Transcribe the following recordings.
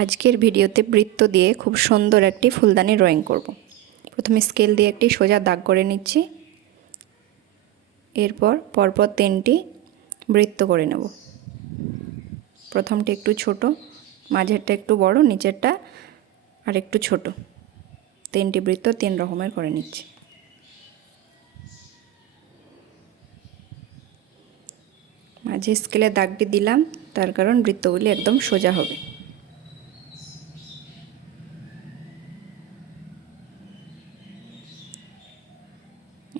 আজকের ভিডিওতে বৃত্ত দিয়ে খুব সুন্দর একটি ফুলদানি ড্রয়িং করব। প্রথমে স্কেল দিয়ে একটি সোজা দাগ করে নিচ্ছি। এরপর পরপর 3টি বৃত্ত করে নেব। প্রথমটি একটু ছোট, মাঝেরটা একটু বড়, নিচেরটা আর একটু ছোট। 3টি বৃত্ত 3 রকমের করে নিচ্ছি। মাঝে স্কেলে দাগটি দিলাম, তার কারণ বৃত্তগুলি একদম সোজা হবে।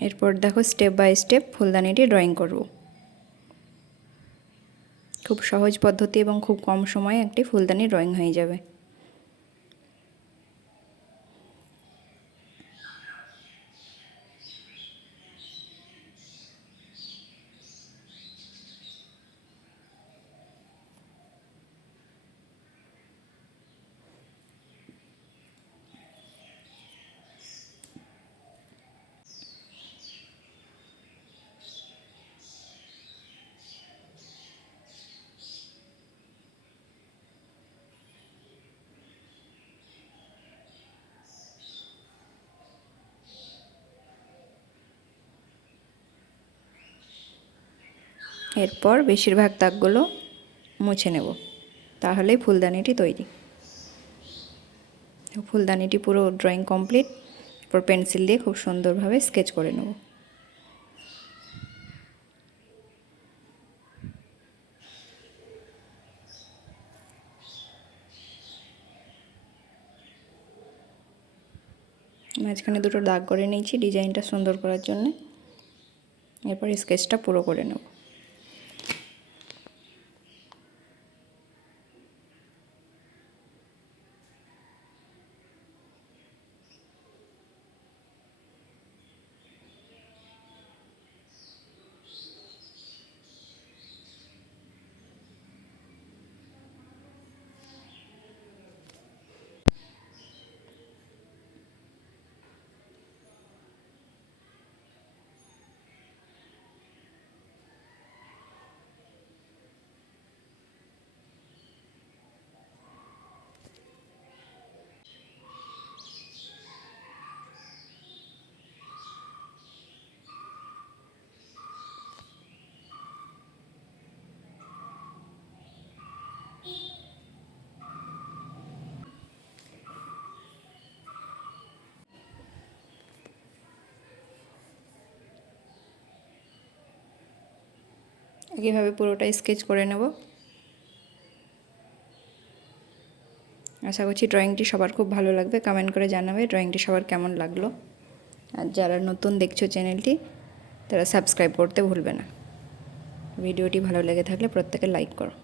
এরপর দেখো স্টেপ বাই স্টেপ ফুলদানিটি ড্রয়িং করব। খুব সহজ পদ্ধতি এবং খুব কম সময়ে একটি ফুলদানি ড্রয়িং হয়ে যাবে। এরপর বেশিরভাগ দাগগুলো মুছে নেব, তাহলেই ফুলদানিটি তৈরি। ফুলদানিটি পুরো ড্রয়িং কমপ্লিট। এরপর পেন্সিল দিয়ে খুব সুন্দরভাবে স্কেচ করে নেব। মাঝখানে দুটো দাগ করে নিয়েছি ডিজাইনটা সুন্দর করার জন্য। এরপর স্কেচটা পুরো করে নেব। একইভাবে পুরোটা স্কেচ করে নেব। আশা করছি ড্রয়িংটি সবার খুব ভালো লাগবে। কমেন্ট করে জানাবে ড্রয়িংটি সবার কেমন লাগলো। আর যারা নতুন দেখছো চ্যানেলটি, তারা সাবস্ক্রাইব করতে ভুলবে না। ভিডিওটি ভালো লেগে থাকলে প্রত্যেকে লাইক করো।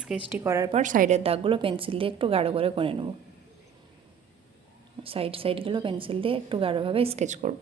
স্কেচটি করার পর সাইডের দাগগুলো পেন্সিল দিয়ে একটু গাঢ় করে নেব। সাইডগুলো পেন্সিল দিয়ে একটু গাঢ়ভাবে স্কেচ করব।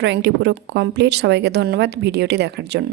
ড্রয়িংটি পুরো কমপ্লিট। সবাইকে ধন্যবাদ ভিডিওটি দেখার জন্য।